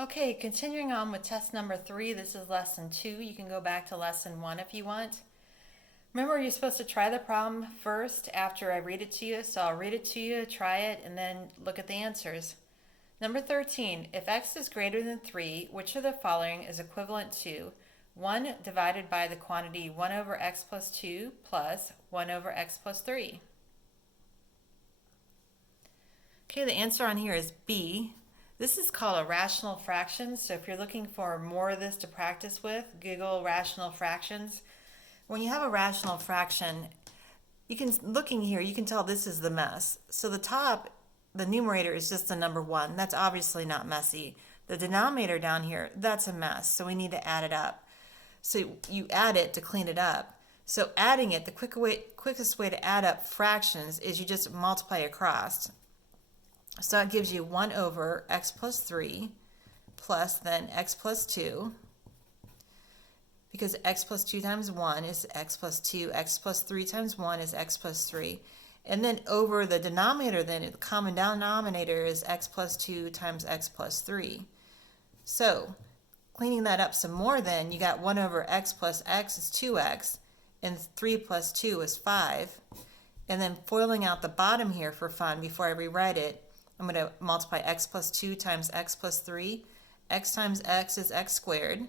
Okay, continuing on with test number 3, this is lesson 2. You can go back to lesson 1 if you want. Remember, you're supposed to try the problem first after I read it to you, so I'll read it to you, try it, and then look at the answers. Number 13, if x is greater than 3, which of the following is equivalent to 1 divided by the quantity 1 over x plus 2 plus 1 over x plus 3? Okay, the answer on here is B. This is called a rational fraction, so if you're looking for more of this to practice with, Google rational fractions. When you have a rational fraction, looking here, you can tell this is the mess. So the top, the numerator is just the number 1. That's obviously not messy. The denominator down here, that's a mess, so we need to add it up. So you add it to clean it up. So adding it, the quickest way to add up fractions is you just multiply across. So it gives you 1 over x plus 3 plus then x plus 2, because x plus 2 times 1 is x plus 2, x plus 3 times 1 is x plus 3. And then over the denominator, then the common denominator is x plus 2 times x plus 3. So cleaning that up some more, then you got 1 over x plus x is 2x, and 3 plus 2 is 5. And then foiling out the bottom here for fun before I rewrite it, I'm going to multiply x plus 2 times x plus 3. X times x is x squared.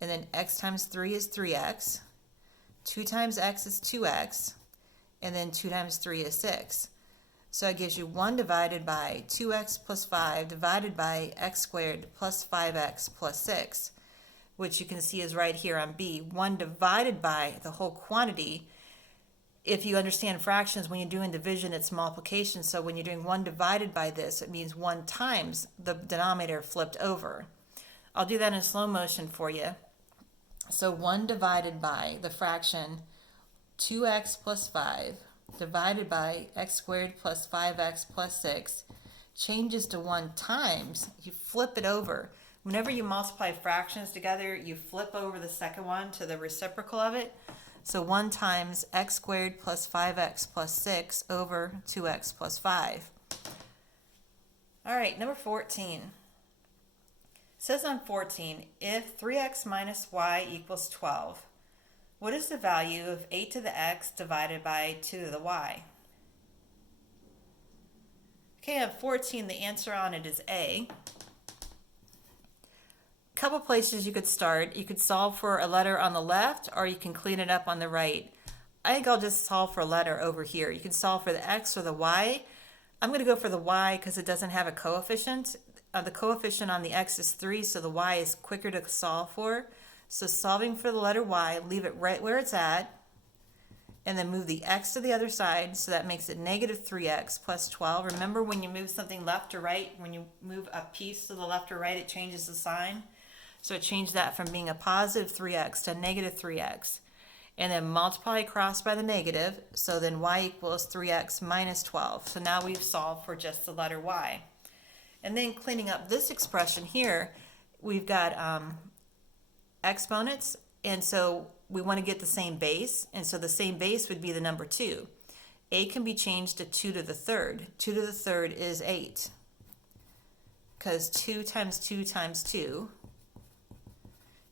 And then x times 3 is 3x. 2 times x is 2x. And then 2 times 3 is 6. So it gives you 1 divided by 2x plus 5 divided by x squared plus 5x plus 6, which you can see is right here on B. 1 divided by the whole quantity. If you understand fractions, when you're doing division, it's multiplication. So when you're doing 1 divided by this, it means 1 times the denominator flipped over. I'll do that in slow motion for you. So 1 divided by the fraction 2x plus 5 divided by x squared plus 5x plus 6 changes to 1 times. You flip it over. Whenever you multiply fractions together, you flip over the second one to the reciprocal of it. So 1 times x squared plus 5x plus 6 over 2x plus 5. All right, number 14. It says on 14, if 3x minus y equals 12, what is the value of 8 to the x divided by 2 to the y? Okay, on 14, the answer on it is A. Couple places you could start. You could solve for a letter on the left, or you can clean it up on the right. I think I'll just solve for a letter over here. You can solve for the x or the y. I'm going to go for the y because it doesn't have a coefficient. The coefficient on the x is 3, so the y is quicker to solve for. So solving for the letter y, leave it right where it's at, and then move the x to the other side, so that makes it negative 3x plus 12. Remember, when you move something left or right, when you move a piece to the left or right, it changes the sign. So it changed that from being a positive 3x to negative 3x. And then multiply across by the negative, so then y equals 3x minus 12. So now we've solved for just the letter y. And then cleaning up this expression here, we've got exponents, and so we want to get the same base, and so the same base would be the number 2. A can be changed to 2 to the third. 2 to the third is 8, because 2 times 2 times 2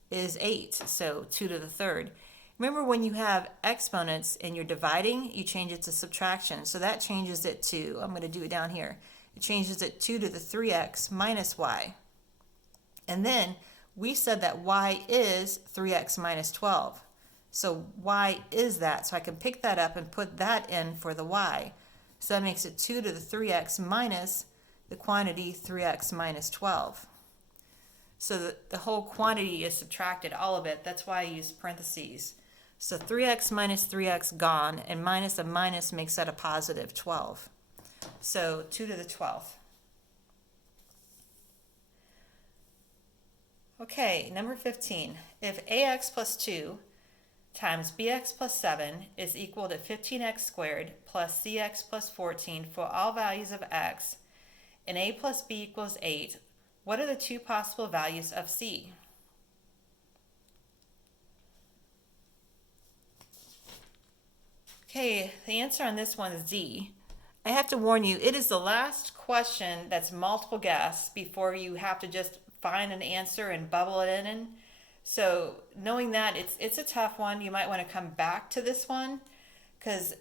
is 8, so 2 to the third. Remember, when you have exponents and you're dividing, you change it to subtraction. So that changes it to, I'm going to do it down here, it changes it 2 to the 3x minus y. And then we said that y is 3x minus 12. So y is that, so I can pick that up and put that in for the y. So that makes it 2 to the 3x minus the quantity 3x minus 12. So the whole quantity is subtracted, all of it. That's why I use parentheses. So 3x minus 3x gone, and minus a minus makes that a positive 12. So 2 to the 12th. Okay, number 15. If ax plus 2 times bx plus 7 is equal to 15x squared plus cx plus 14 for all values of x, and a plus b equals 8, what are the two possible values of c? Okay, the answer on this one is D. I have to warn you, it is the last question that's multiple guess before you have to just find an answer and bubble it in. So knowing that, it's a tough one. You might want to come back to this one because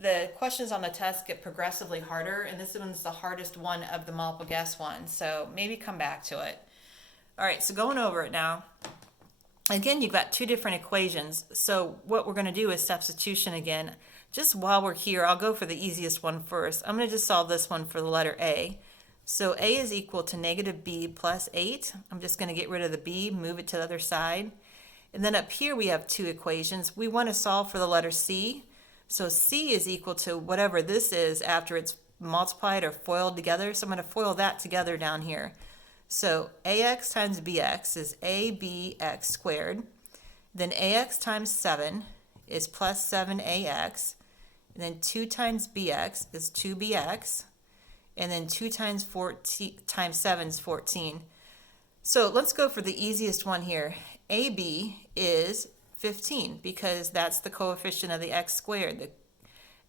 the questions on the test get progressively harder, and this one's the hardest one of the multiple guess ones. So maybe come back to it. All right, so going over it now. Again, you've got two different equations. So what we're going to do is substitution again. Just while we're here, I'll go for the easiest one first. I'm going to just solve this one for the letter A. So A is equal to negative B plus 8. I'm just going to get rid of the B, move it to the other side. And then up here we have two equations. We want to solve for the letter C. So C is equal to whatever this is after it's multiplied or FOILed together. So I'm going to FOIL that together down here. So AX times BX is ABX squared. Then AX times 7 is plus 7AX. And then 2 times BX is 2BX. And then 2 times 7 is 14. So let's go for the easiest one here. AB is 15 because that's the coefficient of the x squared. The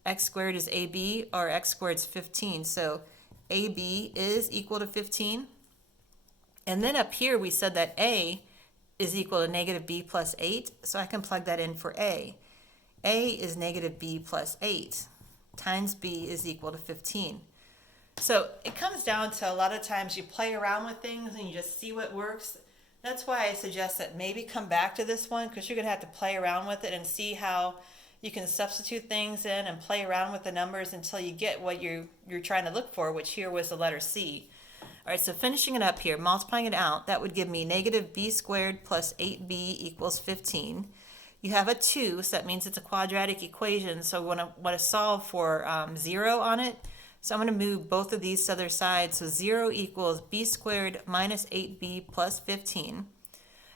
x squared is AB, or x squared is 15. So AB is equal to 15. And then up here we said that A is equal to negative B plus 8. So I can plug that in for A. A is negative B plus 8 times B is equal to 15. So it comes down to a lot of times you play around with things and you just see what works. That's why I suggest that maybe come back to this one because you're going to have to play around with it and see how you can substitute things in and play around with the numbers until you get what you're trying to look for, which here was the letter C. All right, so finishing it up here, multiplying it out, that would give me negative B squared plus 8B equals 15. You have a 2, so that means it's a quadratic equation, so I want to solve for 0 on it. So I'm going to move both of these to the other side. So 0 equals b squared minus 8b plus 15.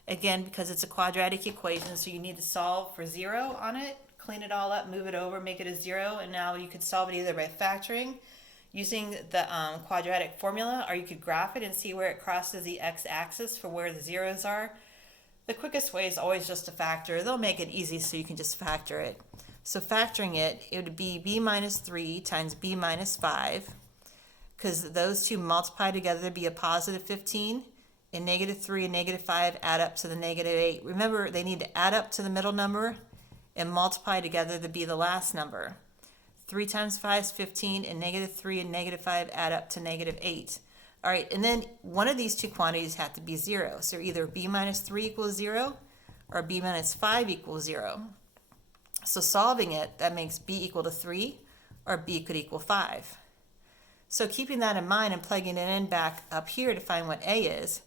Again, because it's a quadratic equation, so you need to solve for 0 on it. Clean it all up, move it over, make it a 0. And now you could solve it either by factoring using the quadratic formula, or you could graph it and see where it crosses the x-axis for where the zeros are. The quickest way is always just to factor. They'll make it easy so you can just factor it. So factoring it, it would be b minus 3 times b minus 5, because those two multiply together to be a positive 15, and negative 3 and negative 5 add up to the negative 8. Remember, they need to add up to the middle number and multiply together to be the last number. 3 times 5 is 15, and negative 3 and negative 5 add up to negative 8. All right, and then one of these two quantities have to be 0. So either b minus 3 equals 0 or b minus 5 equals 0. So solving it, that makes b equal to 3, or b could equal 5. So keeping that in mind and plugging it in back up here to find what a is,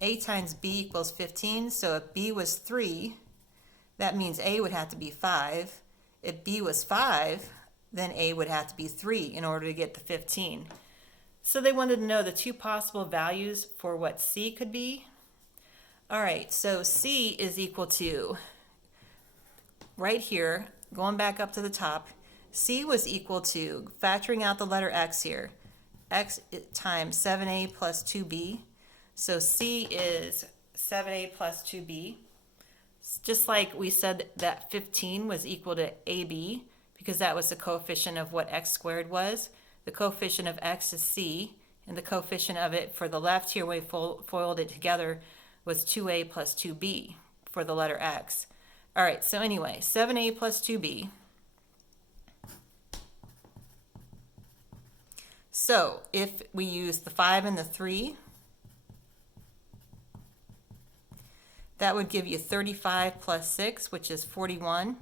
a times b equals 15. So if b was 3, that means a would have to be 5. If b was 5, then a would have to be 3 in order to get the 15. So they wanted to know the two possible values for what c could be. All right, so c is equal to, right here, going back up to the top, c was equal to, factoring out the letter x here, x times 7a plus 2b. So c is 7a plus 2b. Just like we said that 15 was equal to ab, because that was the coefficient of what x squared was. The coefficient of x is c, and the coefficient of it for the left here, we foiled it together, was 2a plus 2b for the letter x. All right, so anyway, 7a plus 2b. So if we use the 5 and the 3, that would give you 35 plus 6, which is 41.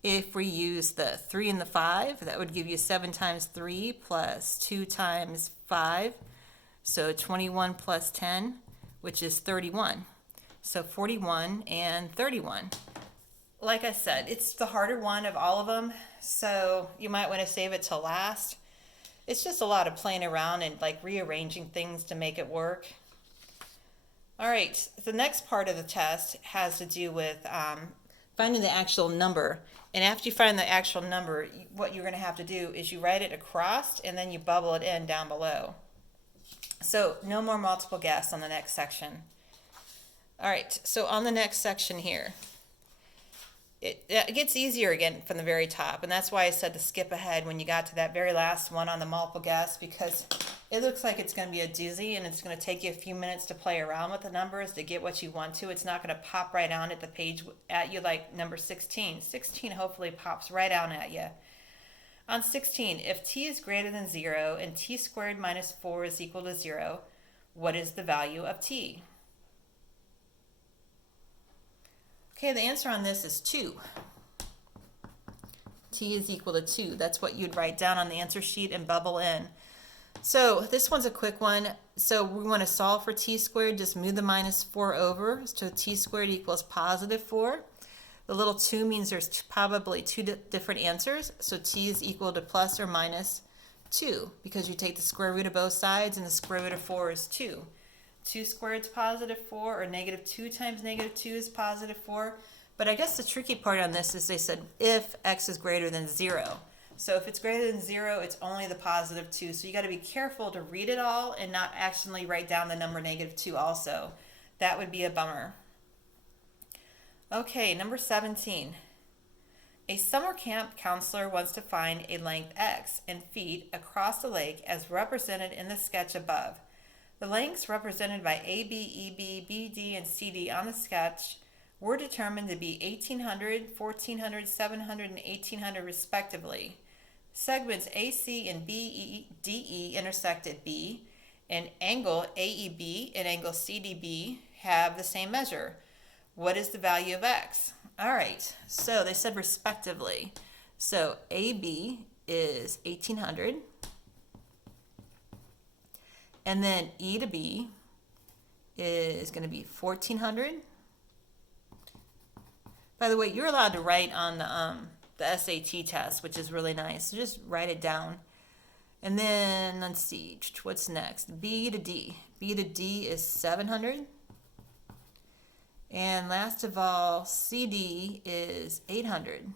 If we use the 3 and the 5, that would give you 7 times 3 plus 2 times 5. So 21 plus 10, which is 31. So 41 and 31. Like I said, it's the harder one of all of them, so you might want to save it till last. It's just a lot of playing around and like rearranging things to make it work. All right, the next part of the test has to do with finding the actual number. And after you find the actual number, what you're going to have to do is you write it across and then you bubble it in down below. So no more multiple guess on the next section. All right, so on the next section here, it gets easier again from the very top, and that's why I said to skip ahead when you got to that very last one on the multiple guess, because it looks like it's going to be a doozy, and it's going to take you a few minutes to play around with the numbers to get what you want to. It's not going to pop right on at the page at you like number 16. 16 hopefully pops right on at you. On 16, if t is greater than 0 and t squared minus 4 is equal to 0, what is the value of t? Okay, the answer on this is 2. T is equal to 2. That's what you'd write down on the answer sheet and bubble in. So this one's a quick one. So we want to solve for t squared. Just move the minus 4 over. So t squared equals positive 4. The little 2 means there's probably two different answers. So t is equal to plus or minus 2, because you take the square root of both sides, and the square root of 4 is 2. 2 squared is positive 4, or negative 2 times negative 2 is positive 4. But I guess the tricky part on this is they said if x is greater than 0. So if it's greater than 0, it's only the positive 2. So you got to be careful to read it all and not accidentally write down the number negative 2 also. That would be a bummer. Okay, number 17. A summer camp counselor wants to find a length x in feet across the lake as represented in the sketch above. The lengths represented by AB, EB, BD, and CD on the sketch were determined to be 1800, 1400, 700, and 1800 respectively. Segments AC and BDE intersect at B, and angle AEB and angle CDB have the same measure. What is the value of x? All right, so they said respectively. So AB is 1800. And then E to B is going to be 1400. By the way, you're allowed to write on the SAT test, which is really nice. So just write it down. And then, let's see, what's next? B to D. B to D is 700. And last of all, CD is 800.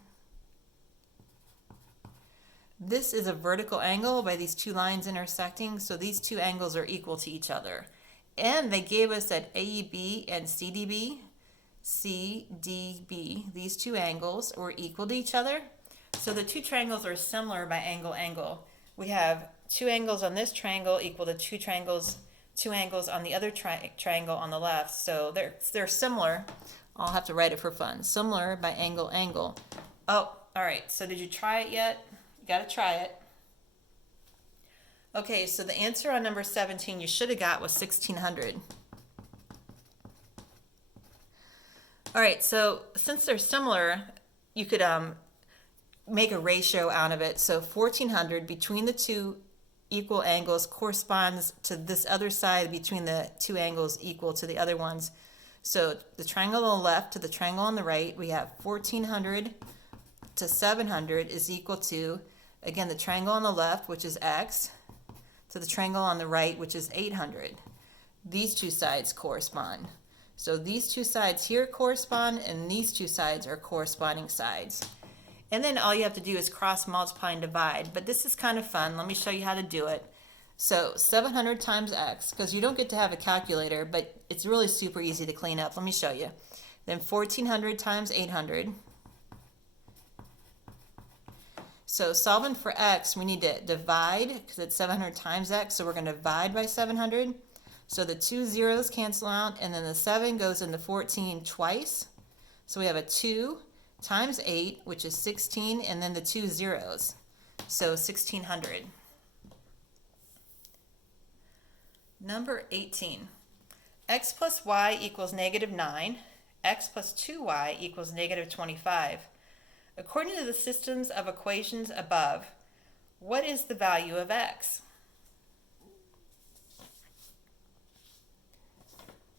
This is a vertical angle by these two lines intersecting, so these two angles are equal to each other. And they gave us that AEB and CDB, these two angles were equal to each other. So the two triangles are similar by angle. We have two angles on this triangle equal to two angles on the other triangle on the left. So they're similar. I'll have to write it for fun. Similar by angle. Oh, all right. So did you try it yet? You got to try it. Okay, so the answer on number 17 you should have got was 1600. All right, so since they're similar, you could make a ratio out of it. So 1400 between the two equal angles corresponds to this other side between the two angles equal to the other ones. So the triangle on the left to the triangle on the right, we have 1400 to 700 is equal to, again, the triangle on the left, which is x, to the triangle on the right, which is 800. These two sides correspond. So these two sides here correspond, and these two sides are corresponding sides. And then all you have to do is cross multiply and divide. But this is kind of fun. Let me show you how to do it. So 700 times x, because you don't get to have a calculator, but it's really super easy to clean up. Let me show you. Then 1400 times 800. So solving for x, we need to divide, because it's 700 times x, so we're going to divide by 700. So the two zeros cancel out, and then the 7 goes into 14 twice. So we have a 2 times 8, which is 16, and then the two zeros. So 1600. Number 18. X plus y equals negative 9. X plus 2y equals negative 25. According to the systems of equations above, what is the value of x?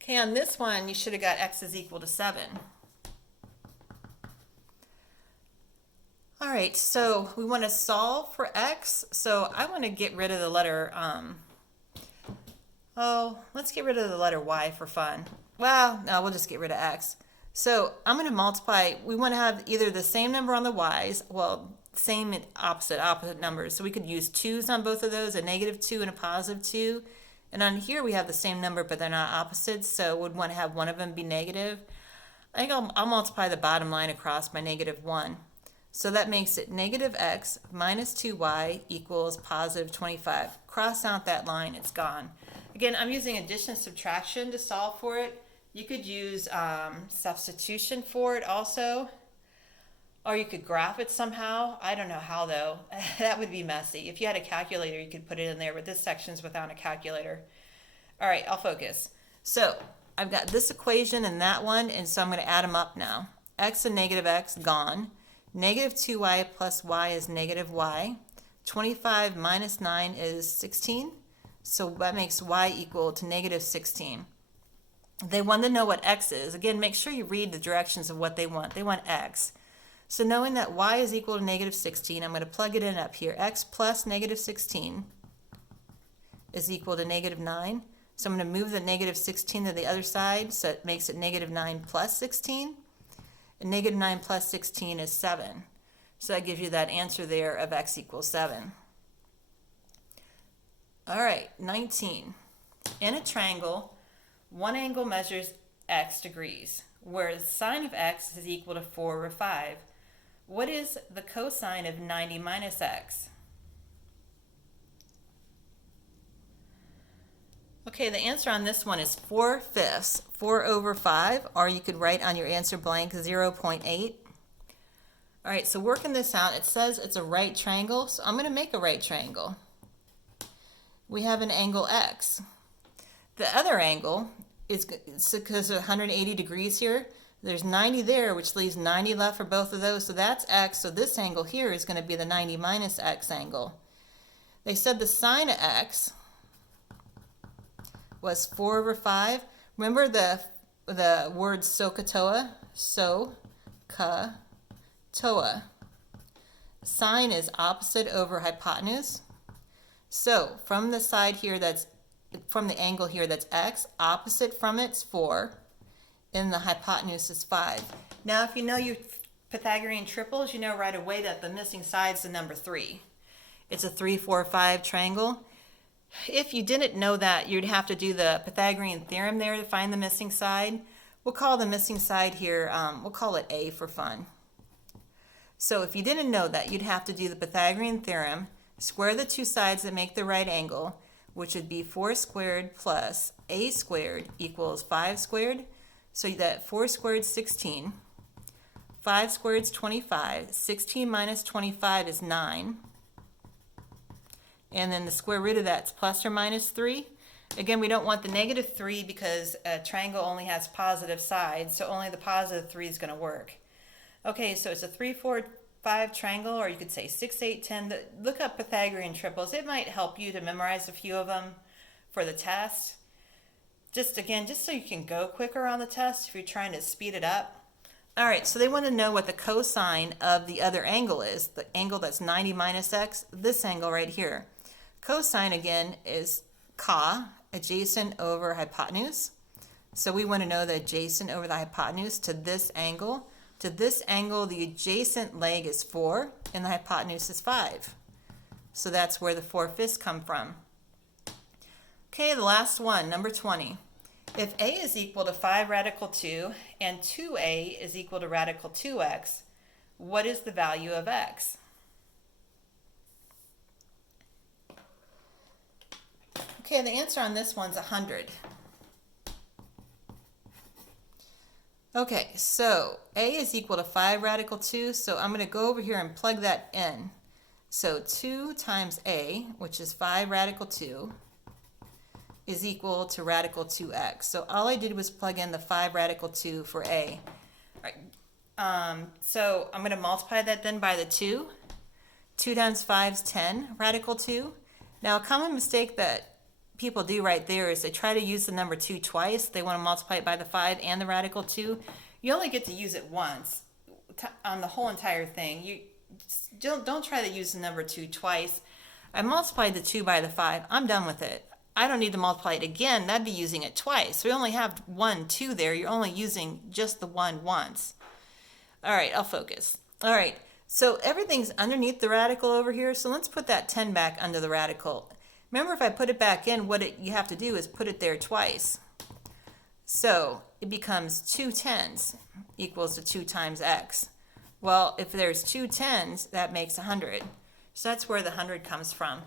Okay, on this one, you should have got x is equal to 7. All right, so we want to solve for x. So I want to get rid of the letter, let's get rid of the letter y for fun. Well, no, we'll just get rid of x. So I'm going to multiply. We want to have either the same number on the y's, well, same and opposite numbers. So we could use 2's on both of those, a negative 2 and a positive 2. And on here we have the same number, but they're not opposites, so we'd want to have one of them be negative. I think I'll multiply the bottom line across by negative 1. So that makes it negative x minus 2y equals positive 25. Cross out that line, it's gone. Again, I'm using addition and subtraction to solve for it. You could use substitution for it also. Or you could graph it somehow. I don't know how though. That would be messy. If you had a calculator, you could put it in there, but this section's without a calculator. All right, I'll focus. So I've got this equation and that one, and so I'm going to add them up now. X and negative x, gone. Negative 2y plus y is negative y. 25 minus 9 is 16. So that makes y equal to negative 16. They want to know what x is. Again, make sure you read the directions of what they want. They want x. So knowing that y is equal to negative 16, I'm going to plug it in up here. X plus negative 16 is equal to negative 9. So I'm going to move the negative 16 to the other side, so it makes it negative 9 plus 16. And negative 9 plus 16 is 7. So that gives you that answer there of x equals 7. All right, 19. In a triangle, one angle measures x degrees, where the sine of x is equal to 4 over 5. What is the cosine of 90 minus x? Okay, the answer on this one is 4/5, 4 over 5, or you could write on your answer blank 0.8. All right, so working this out, it says it's a right triangle, so I'm going to make a right triangle. We have an angle x. The other angle is because of 180 degrees here. There's 90 there, which leaves 90 left for both of those, so that's x. So this angle here is going to be the 90 minus x angle. They said the sine of x was 4 over 5. Remember the word SOHCAHTOA? SOHCAHTOA. Sine is opposite over hypotenuse. So from the side here from the angle here that's x, opposite from it's 4, and the hypotenuse is 5. Now if you know your Pythagorean triples, you know right away that the missing side is the number 3. It's a 3, 4, 5 triangle. If you didn't know that, you'd have to do the Pythagorean theorem there to find the missing side. We'll call the missing side here, we'll call it A for fun. So if you didn't know that, you'd have to do the Pythagorean theorem, square the two sides that make the right angle, which would be 4 squared plus a squared equals 5 squared. So that 4 squared is 16, 5 squared is 25, 16 minus 25 is 9, and then the square root of that's plus or minus 3. Again, we don't want the negative 3 because a triangle only has positive sides, so only the positive 3 is going to work. Okay, so it's a 3, 4, 5 triangle, or you could say 6, 8, 10. Look up Pythagorean triples. It might help you to memorize a few of them for the test. Just so you can go quicker on the test if you're trying to speed it up. All right, so they want to know what the cosine of the other angle is, the angle that's 90 minus x, this angle right here. Cosine, again, is ca, adjacent over hypotenuse. So we want to know the adjacent over the hypotenuse to this angle. To this angle, the adjacent leg is 4, and the hypotenuse is 5. So that's where the 4/5 come from. Okay, the last one, number 20. If a is equal to 5 radical 2 and 2a is equal to radical 2x, what is the value of x? Okay, the answer on this one's 100. Okay, so a is equal to 5 radical 2, so I'm going to go over here and plug that in. So 2 times a, which is 5 radical 2, is equal to radical 2x. So all I did was plug in the 5 radical 2 for a. All right. So I'm going to multiply that then by the 2. 2 times 5 is 10 radical 2. Now a common mistake that people do right there is they try to use the number 2 twice. They want to multiply it by the 5 and the radical 2. You only get to use it once on the whole entire thing. You don't try to use the number 2 twice. I multiplied the 2 by the 5. I'm done with it. I don't need to multiply it again. That'd be using it twice. We only have 1, 2 there. You're only using just the 1 once. All right, I'll focus. All right, so everything's underneath the radical over here. So let's put that 10 back under the radical. Remember, if I put it back in, you have to do is put it there twice. So it becomes 2 10s equals to 2 times x. Well, if there's 2 10s, that makes 100. So that's where the 100 comes from.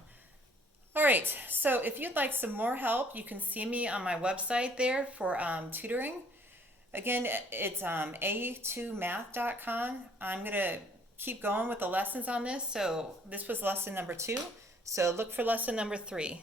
All right, so if you'd like some more help, you can see me on my website there for tutoring. Again, it's a2math.com. I'm going to keep going with the lessons on this. So this was lesson number 2. So look for lesson number 3.